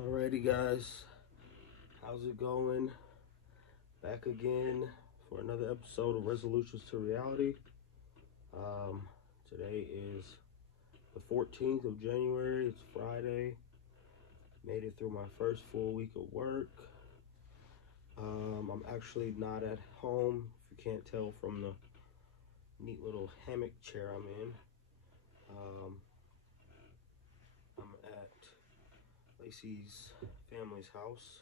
Alrighty guys, how's it going? Back again for another episode of Resolutions to Reality. Today is the 14th of January, it's Friday. Made it through my first full week of work. I'm actually not at home, if you can't tell from the neat little hammock chair I'm in. I'm at Lacey's family's house,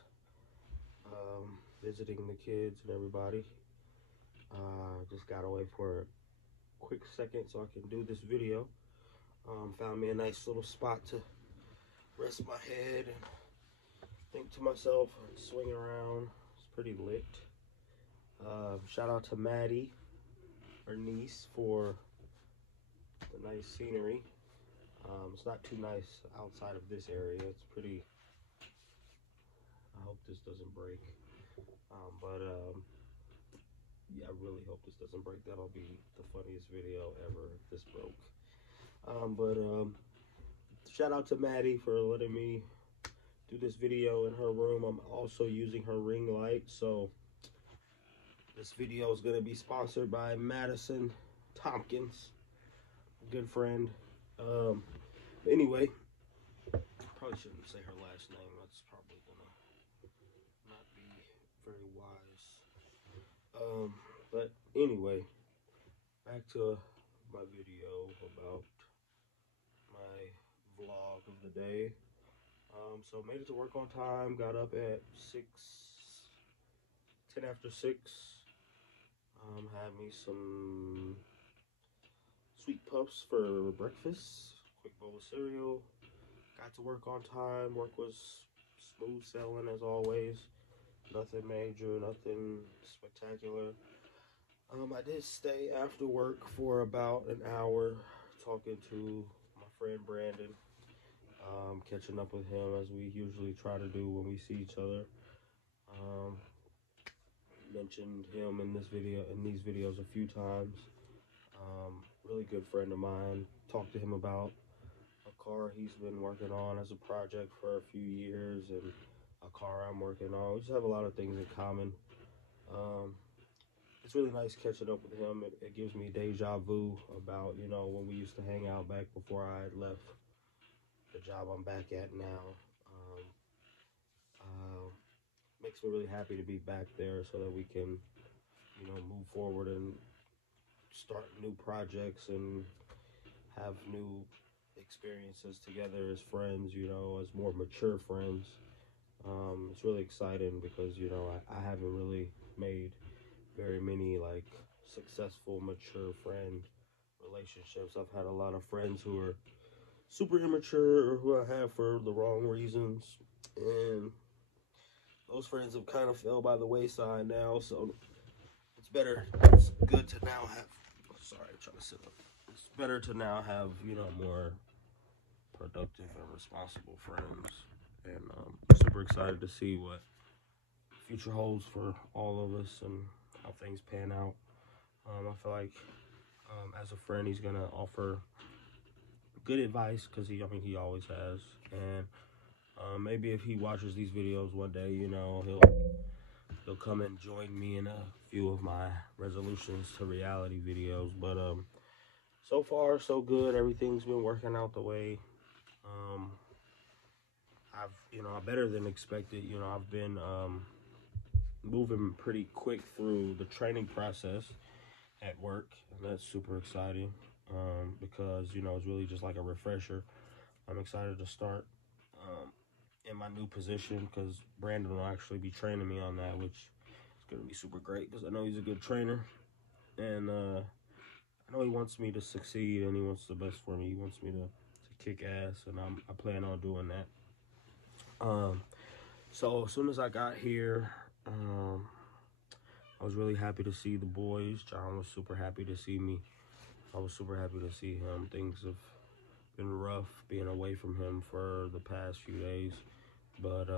visiting the kids and everybody. Just got away for a quick second so I can do this video. Found me a nice little spot to rest my head and think to myself and swing around. It's pretty lit. Shout out to Maddie, her niece, for the nice scenery. It's not too nice outside of this area. It's pretty, I hope this doesn't break. Yeah, I really hope this doesn't break. That'll be the funniest video ever if this broke. Shout out to Maddie for letting me do this video in her room. I'm also using her ring light, so this video is going to be sponsored by Madison Tompkins, a good friend. Anyway, probably shouldn't say her last name. That's probably gonna not be very wise. But anyway, back to my video about my vlog of the day. So made it to work on time, got up at 10 after 6. Had me some sweet puffs for breakfast, quick bowl of cereal. Got to work on time. Work was smooth sailing as always. Nothing major, nothing spectacular. I did stay after work for about an hour talking to my friend Brandon, catching up with him as we usually try to do when we see each other. Mentioned him in these videos a few times. Really good friend of mine. Talked to him about a car he's been working on as a project for a few years, and a car I'm working on. We just have a lot of things in common. It's really nice catching up with him. It gives me deja vu about, you know, when we used to hang out back before I had left the job I'm back at now. Makes me really happy to be back there so that we can, you know, move forward and start new projects and have new experiences together as friends, you know, as more mature friends. It's really exciting because, you know, I haven't really made very many like successful mature friend relationships. I've had a lot of friends who are super immature, or who I have for the wrong reasons, and those friends have kind of fell by the wayside now. So it's good to now have, sorry, I'm trying to sit up. It's better to now have, you know, more productive and responsible friends. And I'm super excited to see what the future holds for all of us and how things pan out. I feel like as a friend, he's gonna offer good advice, because he always has. And maybe if he watches these videos one day, you know, he'll come and join me in a few of my resolutions to reality videos. But so far so good. Everything's been working out the way better than expected. You know, I've been moving pretty quick through the training process at work, and that's super exciting, because, you know, it's really just like a refresher. I'm excited to start in my new position, because Brandon will actually be training me on that, which is going to be super great, because I know he's a good trainer, and I know he wants me to succeed, and he wants the best for me. He wants me to kick ass, and I plan on doing that. So as soon as I got here, I was really happy to see the boys. John was super happy to see me. I was super happy to see him. Things have been rough being away from him for the past few days, but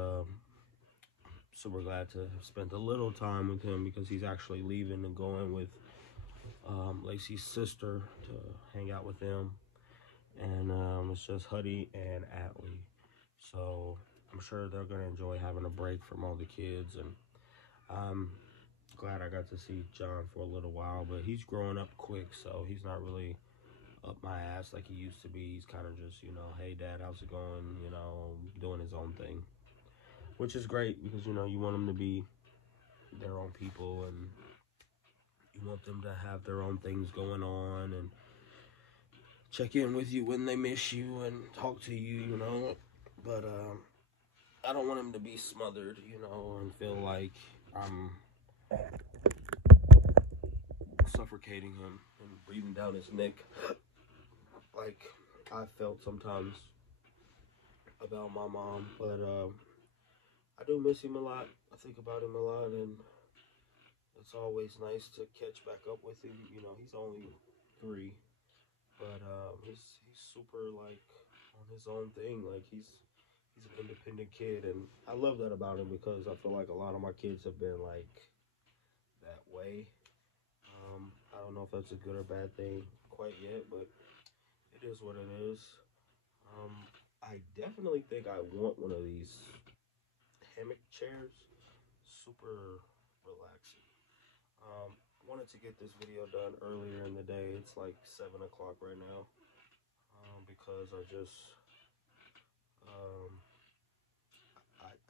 super glad to have spent a little time with him, because he's actually leaving and going with Lacey's sister to hang out with them. And it's just Huddy and Atlee. So I'm sure they're gonna enjoy having a break from all the kids, and I'm glad I got to see John for a little while. But he's growing up quick, so he's not really up my ass like he used to be. He's kind of just, hey dad, how's it going? Doing his own thing, which is great because you want them to be their own people, and you want them to have their own things going on and check in with you when they miss you and talk to you. But I don't want him to be smothered, and feel like I'm suffocating him and breathing down his neck like I felt sometimes about my mom. But I do miss him a lot. I think about him a lot, and it's always nice to catch back up with him. He's only 3, but he's super like on his own thing. Like he's an independent kid, and I love that about him because I feel like a lot of my kids have been like that way. I don't know if that's a good or bad thing quite yet, but it is what it is. I definitely think I want one of these hammock chairs. Super relaxing. I wanted to get this video done earlier in the day. It's like 7 o'clock right now, because um,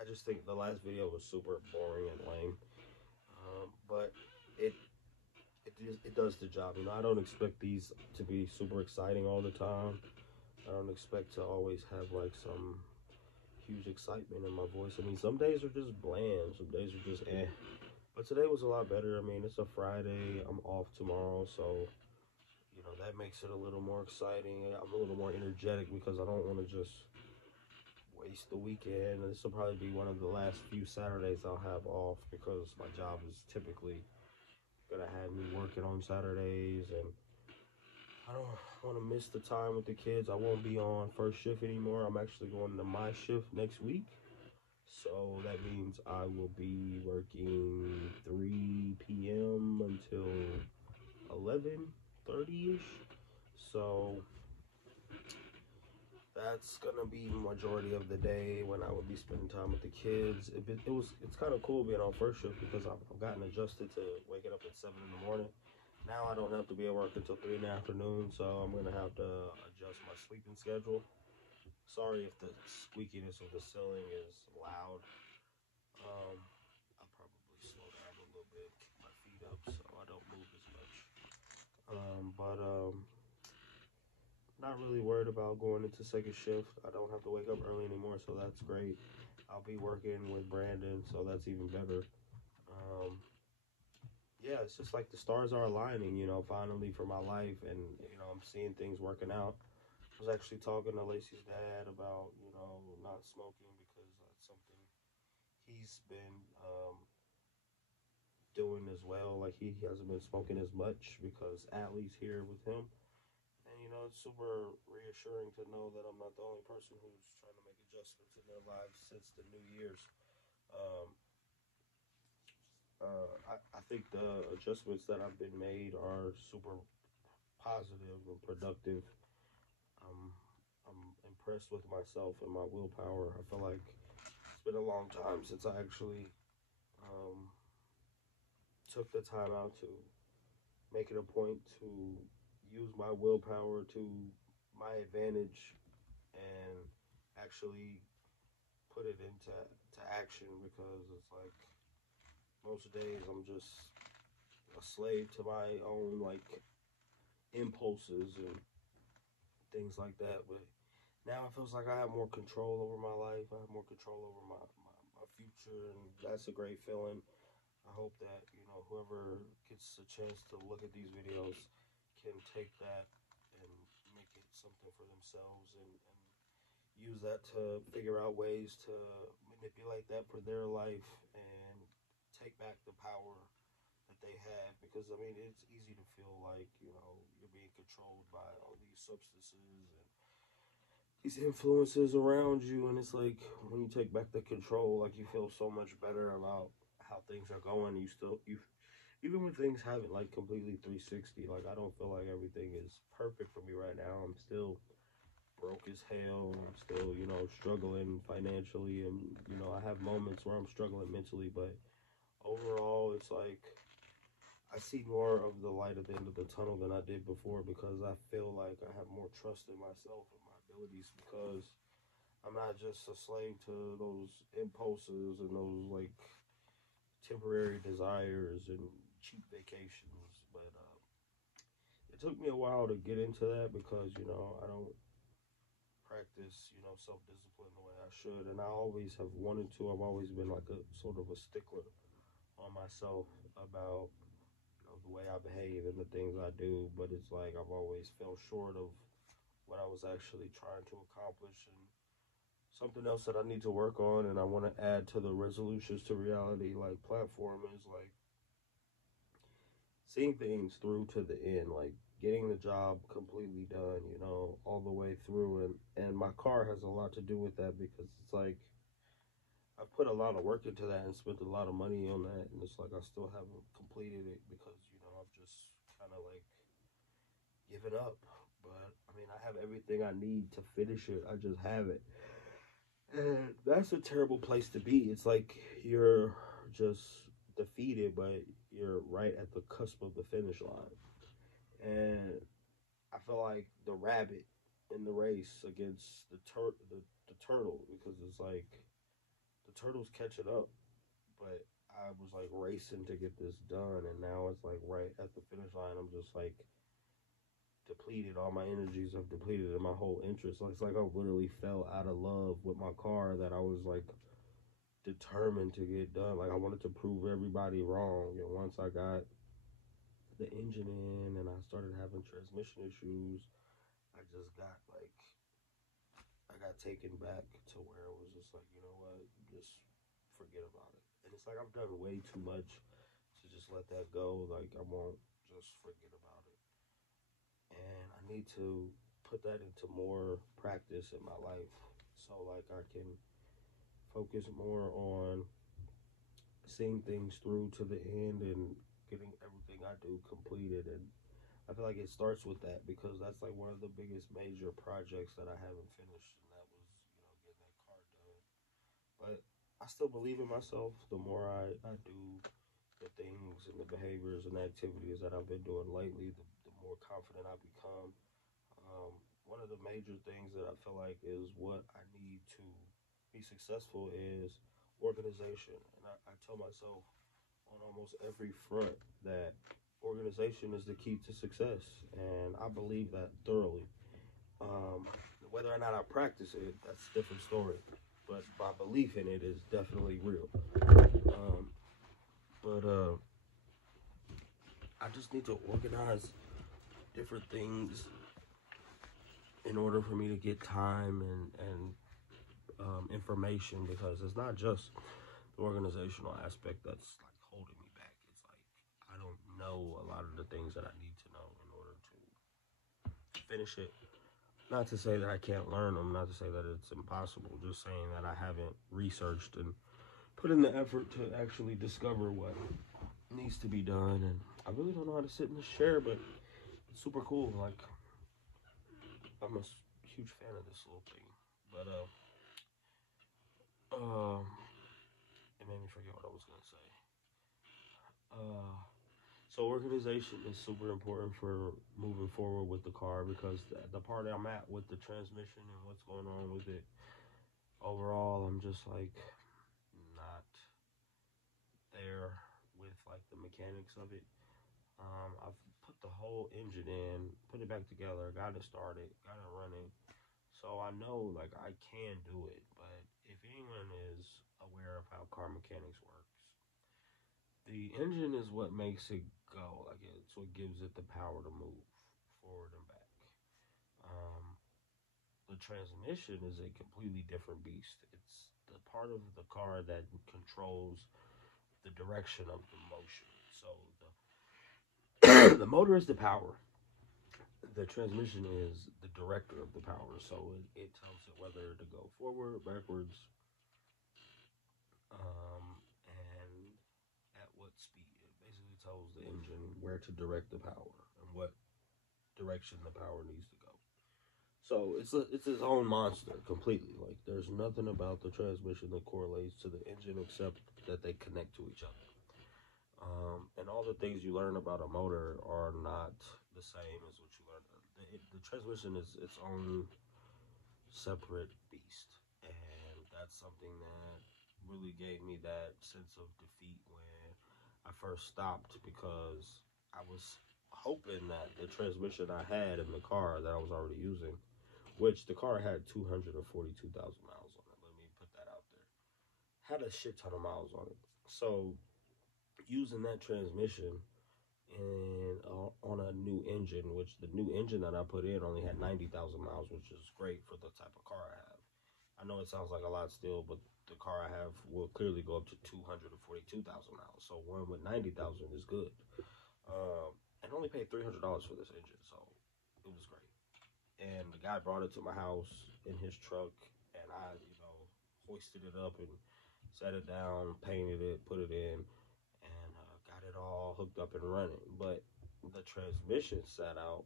I just think the last video was super boring and lame. But it does the job. I don't expect these to be super exciting all the time. I don't expect to always have like some huge excitement in my voice. Some days are just bland. Some days are just eh. But today was a lot better. It's a Friday. I'm off tomorrow, so that makes it a little more exciting. I'm a little more energetic because I don't want to just waste the weekend. This will probably be one of the last few Saturdays I'll have off because my job is typically gonna have me working on Saturdays, and I don't want to miss the time with the kids. I won't be on first shift anymore. I'm actually going to my shift next week. So that means I will be working 3 p.m. until 11:30ish. So that's gonna be the majority of the day when I would be spending time with the kids. It's kind of cool being on first shift because I've gotten adjusted to waking up at 7 in the morning. Now I don't have to be at work until 3 in the afternoon, so I'm gonna have to adjust my sleeping schedule. Sorry if the squeakiness of the ceiling is loud. I'll probably slow down a little bit, kick my feet up so I don't move as much. But not really worried about going into second shift. I don't have to wake up early anymore, so that's great. I'll be working with Brandon, so that's even better. Yeah, it's just like the stars are aligning, finally for my life, and I'm seeing things working out. I was actually talking to Lacey's dad about, not smoking because that's something he's been doing as well. Like he hasn't been smoking as much because Allie's here with him. And it's super reassuring to know that I'm not the only person who's trying to make adjustments in their lives since the New Year's. I think the adjustments that have been made are super positive and productive. I'm impressed with myself and my willpower. I feel like it's been a long time since I actually took the time out to make it a point to use my willpower to my advantage and actually put it into action, because it's like most days I'm just a slave to my own like impulses and things like that. But now it feels like I have more control over my life. I have more control over my future, and that's a great feeling. I hope that whoever gets a chance to look at these videos can take that and make it something for themselves, and use that to figure out ways to manipulate that for their life and take back the power that they have. Because it's easy to feel like you're being controlled by all these substances and these influences around you, and it's like when you take back the control, like you feel so much better about how things are going. You even when things haven't like completely 360, like I don't feel like everything is perfect for me right now. I'm still broke as hell. I'm still, you know, struggling financially, and you know, I have moments where I'm struggling mentally, but overall, it's like I see more of the light at the end of the tunnel than I did before because I feel like I have more trust in myself and my abilities because I'm not just a slave to those impulses and those like temporary desires and cheap vacations. But it took me a while to get into that because, you know, I don't practice, you know, self discipline the way I should. And I always have wanted to. I've always been like a sort of a stickler on myself about, you know, the way I behave and the things I do. But it's like I've always fell short of what I was actually trying to accomplish. And something else that I need to work on and I want to add to the resolutions to reality like platform is like seeing things through to the end, like getting the job completely done, you know, all the way through. And my car has a lot to do with that because it's like I've put a lot of work into that and spent a lot of money on that, and it's like I still haven't completed it because, you know, I've just kind of like given up. But I mean, I have everything I need to finish it. I just have it. And that's a terrible place to be. It's like you're just defeated, but you're right at the cusp of the finish line. And I feel like the rabbit in the race against the turtle because it's like the turtle's catching up, but I was like racing to get this done, and now it's like right at the finish line. I'm just like depleted. All my energies have depleted, and my whole interest. Like, it's like I literally fell out of love with my car that I was like determined to get done. Like I wanted to prove everybody wrong. And once I got the engine in and I started having transmission issues, I just got like I got taken back to where it was just like, you know what, just forget about it. And it's like I've done way too much to just let that go. Like I won't just forget about it. And I need to put that into more practice in my life so like I can focus more on seeing things through to the end and getting everything I do completed. And I feel like it starts with that because that's like one of the biggest major projects that I haven't finished, and that was, you know, getting that car done. But I still believe in myself. The more I do the things and the behaviors and the activities that I've been doing lately, the more confident I become. One of the major things that I feel like is what I need to be successful is organization. And I tell myself on almost every front that organization is the key to success. And I believe that thoroughly. Um, Whether or not I practice it, that's a different story. But my belief in it is definitely real. Um, but I just need to organize different things in order for me to get time and information because it's not just the organizational aspect that's like holding me back. It's like I don't know a lot of the things that I need to know in order to finish it. Not to say that I can't learn them, not to say that it's impossible, just saying that I haven't researched and put in the effort to actually discover what needs to be done. And I really don't know how to sit in this chair, but it's super cool. Like, I'm a huge fan of this little thing. But, it made me forget what I was going to say. So organization is super important for moving forward with the car because the part I'm at with the transmission and what's going on with it, overall, I'm just like not there with like the mechanics of it. I've put the whole engine in, put it back together, got it started, got it running. So I know like I can do it, but if anyone is aware of how car mechanics works, the engine is what makes it go. Like it's what gives it the power to move forward and back. Um, the transmission is a completely different beast. It's the part of the car that controls the direction of the motion. So the motor is the power. The transmission is the director of the power. So it tells it whether to go forward, backwards, and at what speed. It basically tells the engine where to direct the power and what direction the power needs to go. So it's its own monster completely. Like there's nothing about the transmission that correlates to the engine except that they connect to each other. And all the things you learn about a motor are not the same as what you learn. The transmission is its own separate beast, and that's something that really gave me that sense of defeat when I first stopped, because I was hoping that the transmission I had in the car that I was already using, which the car had 242,000 miles on it. Let me put that out there. Had a shit ton of miles on it. So using that transmission and on a new engine, which the new engine that I put in only had 90,000 miles, which is great for the type of car I have. I know it sounds like a lot still, but the car I have will clearly go up to 242,000 miles. So one with 90,000 is good. And only paid $300 for this engine, so it was great. And the guy brought it to my house in his truck, and I, hoisted it up and set it down, painted it, put it in, and got it all hooked up and running. But the transmission sat out,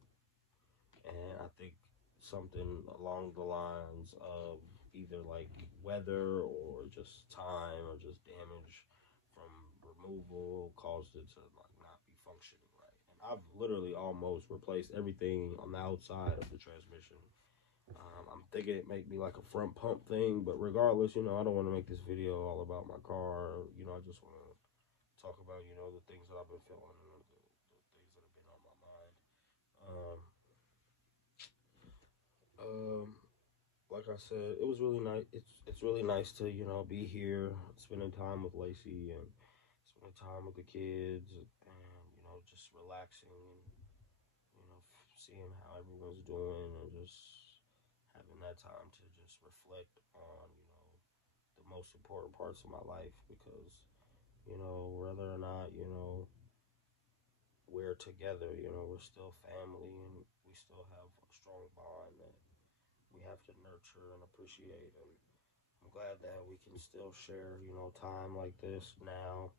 and I think something along the lines of either like weather or just time or just damage from removal caused it to like not be functioning right. And I've literally almost replaced everything on the outside of the transmission. I'm thinking it might be like a front pump thing, but regardless, I don't want to make this video all about my car. I just want to talk about, the things that I've been feeling and the things that have been on my mind. Like I said, it was really nice. It's really nice to, be here, spending time with Lacey and spending time with the kids and, just relaxing and, seeing how everyone's doing and just having that time to just reflect on, the most important parts of my life, because, whether or not, we're together, we're still family, and we still have a strong bond that we have to nurture and appreciate. And I'm glad that we can still share, time like this now,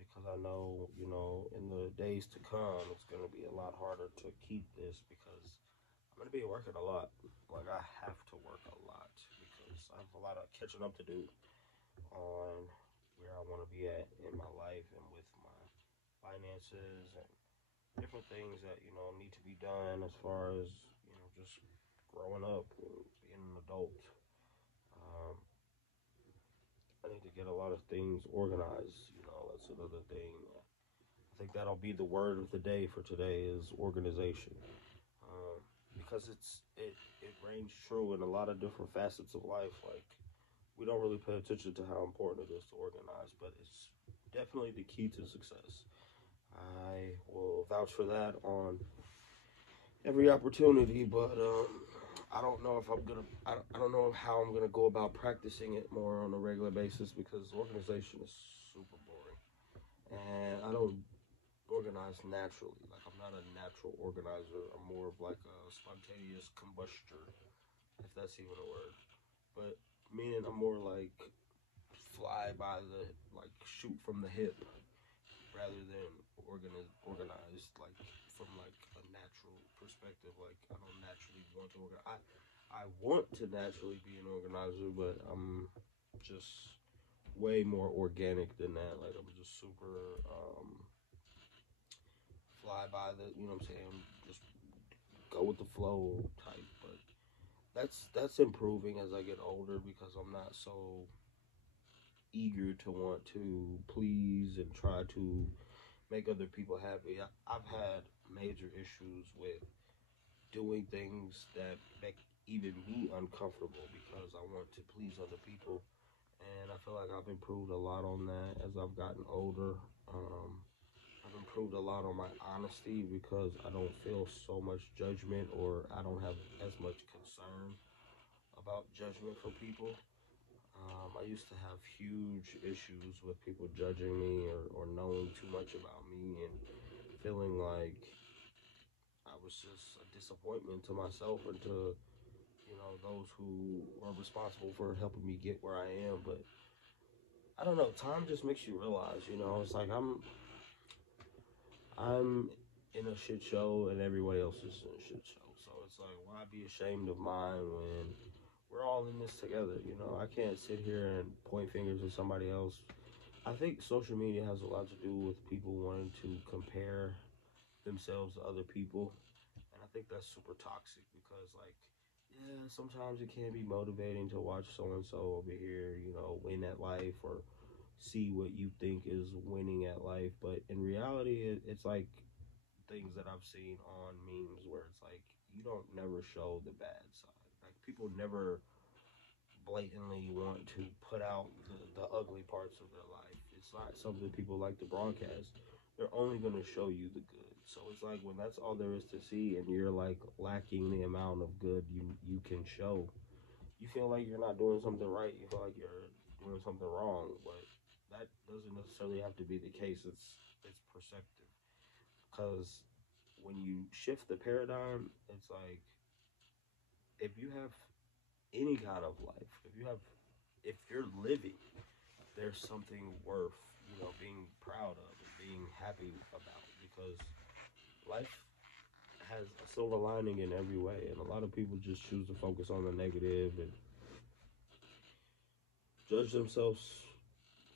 because I know, in the days to come, it's going to be a lot harder to keep this, because I'm going to be working a lot. Like, I have to work a lot because I have a lot of catching up to do on where I want to be at in my life and with my finances and different things that, need to be done as far as, just growing up and being an adult. I need to get a lot of things organized, that's another thing. I think that'll be the word of the day for today is organization. Because it reigns true in a lot of different facets of life. Like, we don't really pay attention to how important it is to organize, but it's definitely the key to success. I will vouch for that on every opportunity, but I don't know if I don't know how I'm gonna go about practicing it more on a regular basis, because organization is super boring, and I don't organize naturally. Like, I'm not a natural organizer. I'm more of like a spontaneous combustor, if that's even a word. But meaning I'm more like fly by the, like, shoot from the hip, rather than organized like from like a natural perspective. Like, I don't naturally want to organize. I want to naturally be an organizer, but I'm just way more organic than that. Like, I'm just super fly by the, you know what I'm saying, just go with the flow type. But that's improving as I get older, because I'm not so eager to want to please and try to make other people happy. I've had major issues with doing things that make even me uncomfortable because I want to please other people. And I feel like I've improved a lot on that as I've gotten older. I've improved a lot on my honesty, because I don't feel so much judgment, or I don't have as much concern about judgment for people. I used to have huge issues with people judging me, or knowing too much about me, and feeling like I was just a disappointment to myself and to, those who are responsible for helping me get where I am. But I don't know, time just makes you realize, it's like I'm in a shit show and everybody else is in a shit show. So it's like, why be ashamed of mine when we're all in this together? You know, I can't sit here and point fingers at somebody else. I think social media has a lot to do with people wanting to compare themselves to other people. And I think that's super toxic because, like, yeah, sometimes it can be motivating to watch so and so over here, you know, win at life or see what you think is winning at life. But in reality, it's like things that I've seen on memes where it's like you don't never show the bad side. Like people never blatantly want to put out the ugly parts of their life. It's not something people like to broadcast. They're only going to show you the good. So it's like when that's all there is to see and you're like lacking the amount of good you can show, you feel like you're not doing something right. You feel like you're doing something wrong, but that doesn't necessarily have to be the case. It's perceptive because when you shift the paradigm, it's like if you have any kind of life, if you're living, there's something worth, you know, being proud of and being happy about because life has a silver lining in every way, and a lot of people just choose to focus on the negative and judge themselves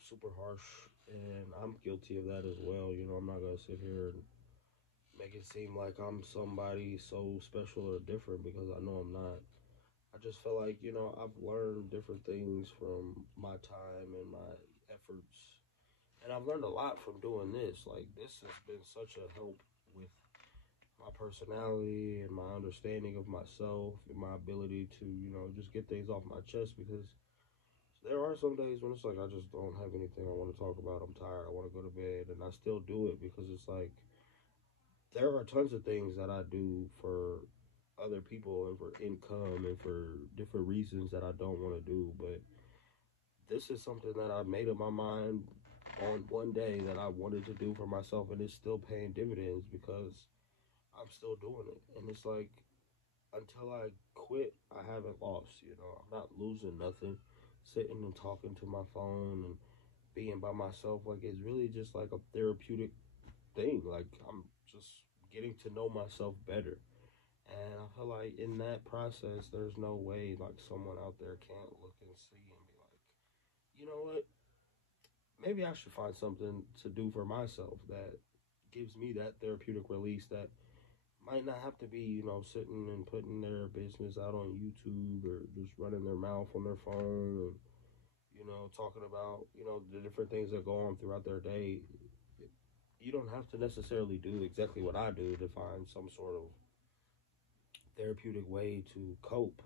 super harsh, and I'm guilty of that as well. You know, I'm not gonna sit here and make it seem like I'm somebody so special or different because I know I'm not. I just feel like, you know, I've learned different things from my time and my efforts. And I've learned a lot from doing this. Like, this has been such a help with my personality and my understanding of myself and my ability to, you know, just get things off my chest because there are some days when it's like I just don't have anything I want to talk about. I'm tired. I want to go to bed. And I still do it because it's like there are tons of things that I do for other people and for income and for different reasons that I don't want to do. But this is something that I made up my mind on one day that I wanted to do for myself, and it's still paying dividends because I'm still doing it. And it's like until I quit, I haven't lost. You know, I'm not losing nothing. Sitting and talking to my phone and being by myself, like it's really just like a therapeutic thing. Like I'm just getting to know myself better. And I feel like in that process, there's no way like someone out there can't look and see and be like, you know what? Maybe I should find something to do for myself that gives me that therapeutic release that might not have to be, you know, sitting and putting their business out on YouTube or just running their mouth on their phone and, you know, talking about, you know, the different things that go on throughout their day. You don't have to necessarily do exactly what I do to find some sort of therapeutic way to cope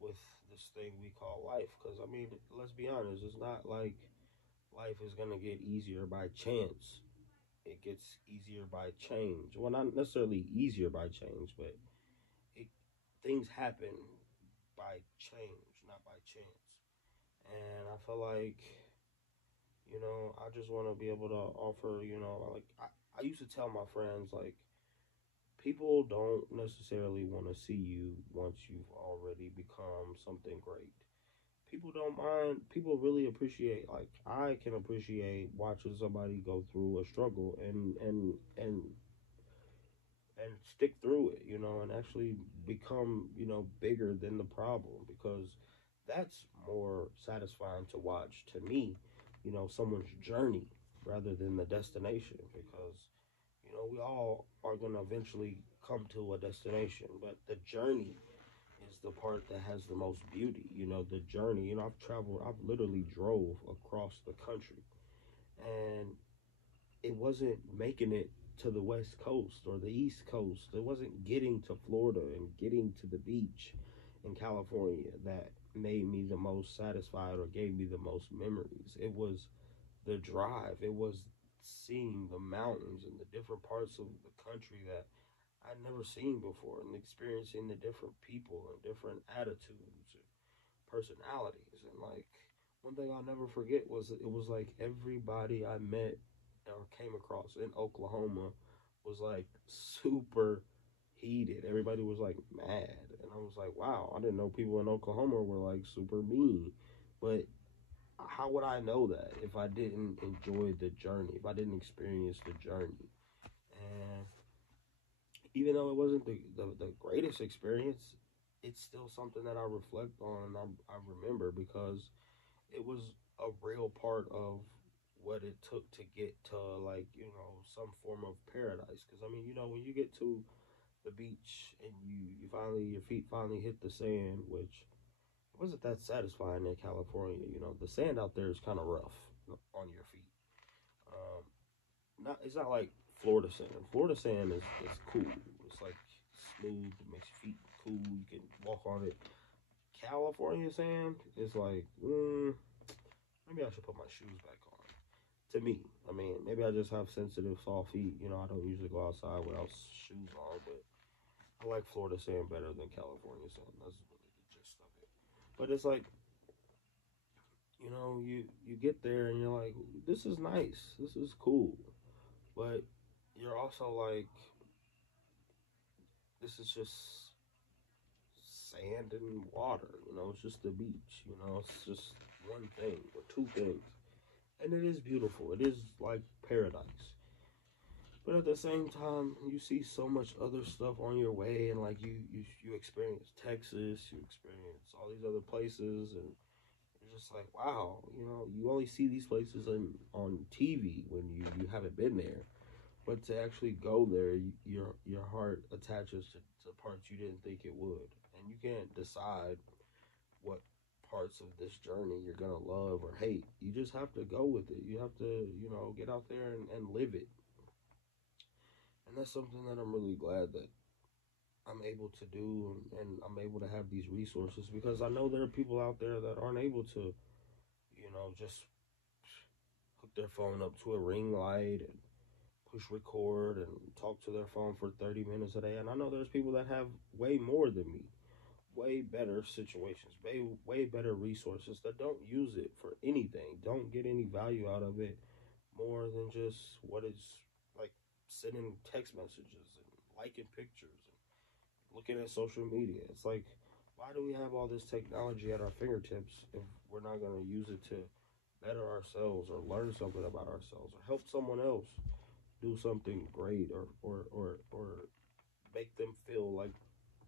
with this thing we call life. Because, I mean, let's be honest, it's not like life is going to get easier by chance. It gets easier by change. Well, not necessarily easier by change, but it, things happen by change, not by chance. And I feel like, you know, I just want to be able to offer, you know, like I used to tell my friends, like, people don't necessarily want to see you once you've already become something great. People don't mind. People really appreciate. Like I can appreciate watching somebody go through a struggle and stick through it, you know, and actually become, you know, bigger than the problem because that's more satisfying to watch to me, you know, someone's journey rather than the destination because, you know, we all are going to eventually come to a destination, but the journey is the part that has the most beauty, you know, the journey. You know, I've literally drove across the country and it wasn't making it to the West Coast or the East Coast. It wasn't getting to Florida and getting to the beach in California that made me the most satisfied or gave me the most memories. It was the drive. It was seeing the mountains and the different parts of the country that I'd never seen before and experiencing the different people and different attitudes and personalities. And like one thing I'll never forget was it was like everybody I met or came across in Oklahoma was like super heated. Everybody was like mad. And I was like, wow, I didn't know people in Oklahoma were like super mean. But how would I know that if I didn't enjoy the journey, if I didn't experience the journey? And even though it wasn't the greatest experience, it's still something that I reflect on and I remember because it was a real part of what it took to get to, like, some form of paradise. Because I mean, when you get to the beach and you finally, your feet finally hit the sand, which wasn't that satisfying in California. The sand out there is kind of rough on your feet. um, Not, it's not like Florida sand. Florida sand is cool. It's like smooth, it makes your feet cool, you can walk on it. California sand is like, maybe I should put my shoes back on. To me, I mean, maybe I just have sensitive, soft feet. I don't usually go outside without shoes on, but I like Florida sand better than California sand. That's really the gist of it. But it's like, you get there and you're like, this is nice, this is cool, but you're also like, this is just sand and water. It's just the beach. It's just one thing or two things, and it is beautiful. It is like paradise. But at the same time, you see so much other stuff on your way, and like you experience Texas, you experience all these other places, and you're just like, wow, you only see these places on TV when you haven't been there. But to actually go there, your heart attaches to parts you didn't think it would, and you can't decide what parts of this journey you're gonna love or hate. You just have to go with it. You have to, get out there and live it. And that's something that I'm really glad that I'm able to do, and I'm able to have these resources, because I know there are people out there that aren't able to, just hook their phone up to a ring light and push record and talk to their phone for 30 minutes a day. And I know there's people that have way more than me, way better situations, way better resources, that don't use it for anything, don't get any value out of it more than just what is like sending text messages and liking pictures and looking at social media. It's like, why do we have all this technology at our fingertips if we're not going to use it to better ourselves or learn something about ourselves or help someone else do something great, or make them feel like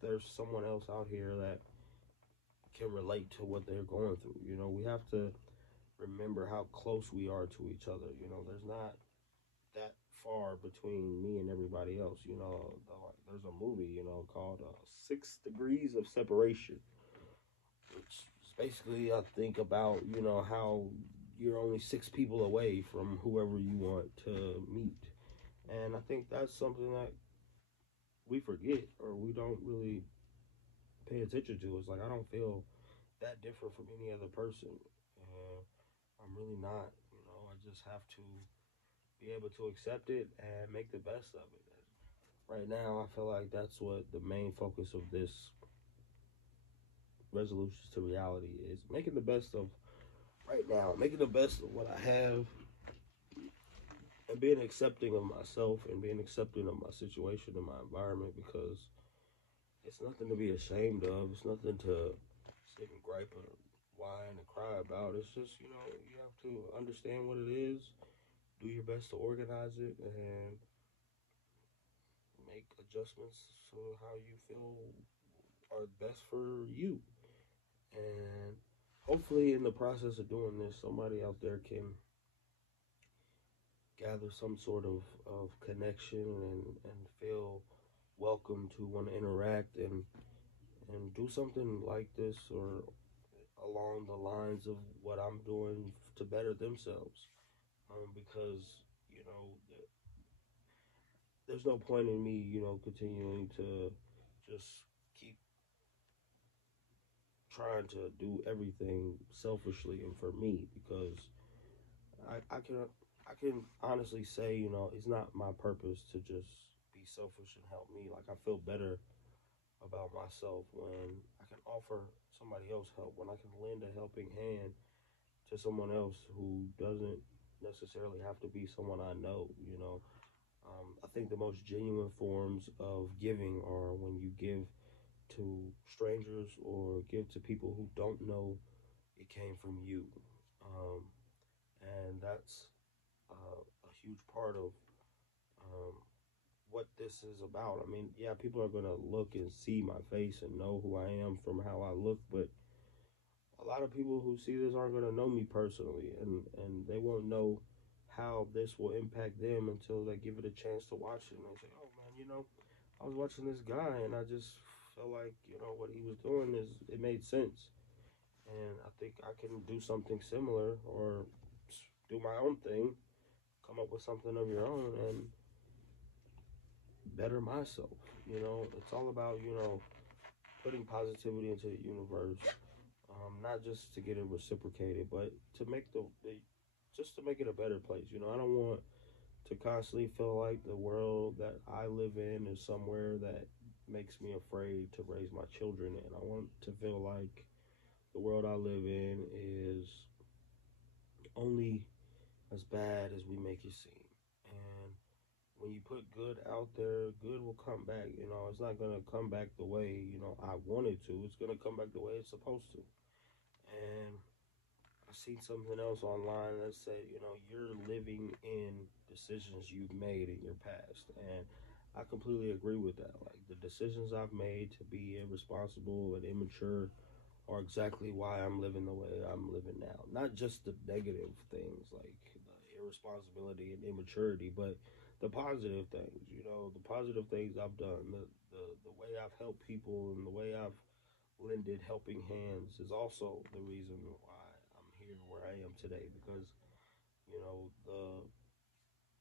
there's someone else out here that can relate to what they're going through. We have to remember how close we are to each other. There's not that far between me and everybody else. There's a movie, called 6 Degrees of Separation, which is basically, I think about, how you're only 6 people away from whoever you want to meet. And I think that's something that we forget, or we don't really pay attention to. It's like, I don't feel that different from any other person. I'm really not. I just have to be able to accept it and make the best of it. Right now, I feel like that's what the main focus of this resolutions to reality is: making the best of right now, making the best of what I have, and being accepting of myself and being accepting of my situation and my environment, because it's nothing to be ashamed of. It's nothing to sit and gripe and whine and cry about. It's just, you have to understand what it is, do your best to organize it, and make adjustments to how you feel are best for you. And hopefully, in the process of doing this, somebody out there can gather some sort of connection and feel welcome to want to interact and do something like this, or along the lines of what I'm doing to better themselves. Because, you know, there's no point in me, continuing to just keep trying to do everything selfishly and for me, because I can honestly say, it's not my purpose to just be selfish and help me. Like, I feel better about myself when I can offer somebody else help, when I can lend a helping hand to someone else who doesn't necessarily have to be someone I know. I think the most genuine forms of giving are when you give to strangers or give to people who don't know it came from you. Um, and that's a huge part of um, what this is about. I mean, yeah, people are gonna look and see my face and know who I am from how I look, but a lot of people who see this aren't gonna know me personally, and they won't know how this will impact them until they give it a chance to watch it. And they say, "Oh man, I was watching this guy, and I just felt like what he was doing it made sense, and I think I can do something similar or do my own thing, come up with something of your own, and better myself." It's all about putting positivity into the universe, not just to get it reciprocated, but to make just to make it a better place. I don't want to constantly feel like the world that I live in is somewhere that makes me afraid to raise my children in. I want to feel like the world I live in is only as bad as we make it seem. And when you put good out there, good will come back. It's not going to come back the way, I want it to. It's going to come back the way it's supposed to. And I seen something else online that said, you're living in decisions you've made in your past. And I completely agree with that. Like, the decisions I've made to be irresponsible and immature are exactly why I'm living the way I'm living now. Not just the negative things like the irresponsibility and immaturity, but the positive things. The positive things I've done, the way I've helped people, and the way I've lended helping hands is also the reason why I'm here where I am today. Because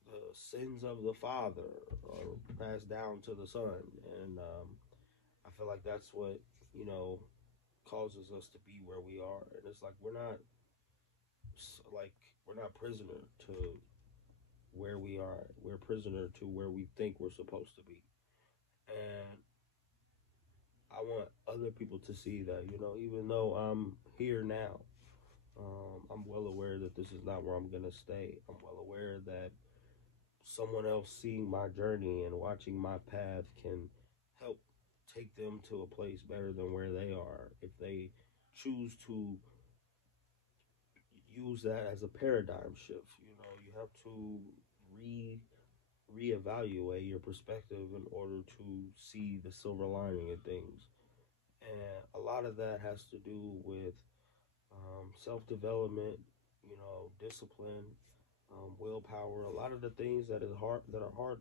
the sins of the father are passed down to the son, and I feel like that's what causes us to be where we are. And it's like we're not prisoner to where we are. We're prisoner to where we think we're supposed to be. And I want other people to see that, even though I'm here now, I'm well aware that this is not where I'm going to stay. I'm well aware that someone else seeing my journey and watching my path can help take them to a place better than where they are if they choose to use that as a paradigm shift. You have to reevaluate your perspective in order to see the silver lining in things. And a lot of that has to do with self-development, discipline, willpower. A lot of the things that are hard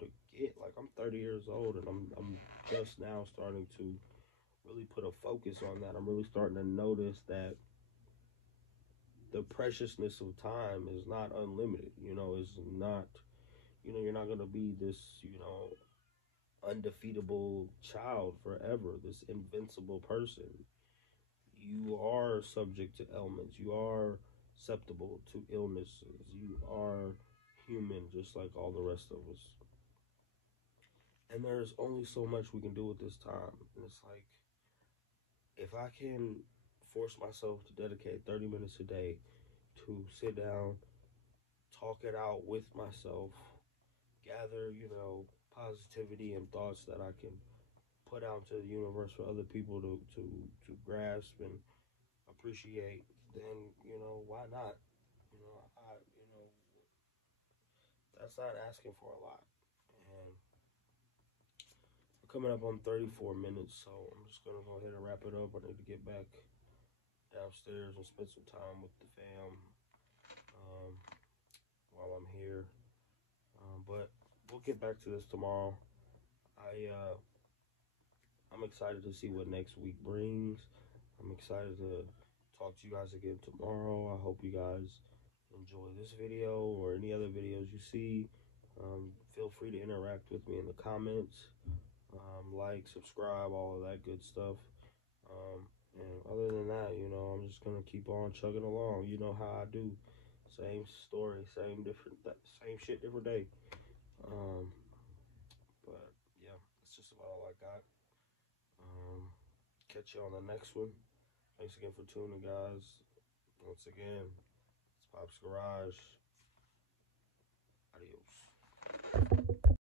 to get. Like, I'm 30 years old, and I'm just now starting to really put a focus on that. I'm really starting to notice that the preciousness of time is not unlimited. It's not, you're not going to be this, undefeatable child forever, this invincible person. You are subject to ailments. You are susceptible to illnesses. You are human just like all the rest of us. And there's only so much we can do with this time. And it's like, if I can force myself to dedicate 30 minutes a day to sit down, talk it out with myself, gather, positivity and thoughts that I can put out to the universe for other people to grasp and appreciate, then, why not? That's not asking for a lot. And we're coming up on 34 minutes, so I'm just going to go ahead and wrap it up. I need to get back downstairs and spend some time with the fam while I'm here. But we'll get back to this tomorrow. I'm excited to see what next week brings. I'm excited to talk to you guys again tomorrow. I hope you guys enjoy this video or any other videos you see. Feel free to interact with me in the comments. Like, subscribe, all of that good stuff. And other than that, I'm just going to keep on chugging along. You know how I do. Same story, same shit, different day. But yeah, that's just about all I got. Catch you on the next one. Thanks again for tuning, guys. Once again, it's Popz Garage. Adios.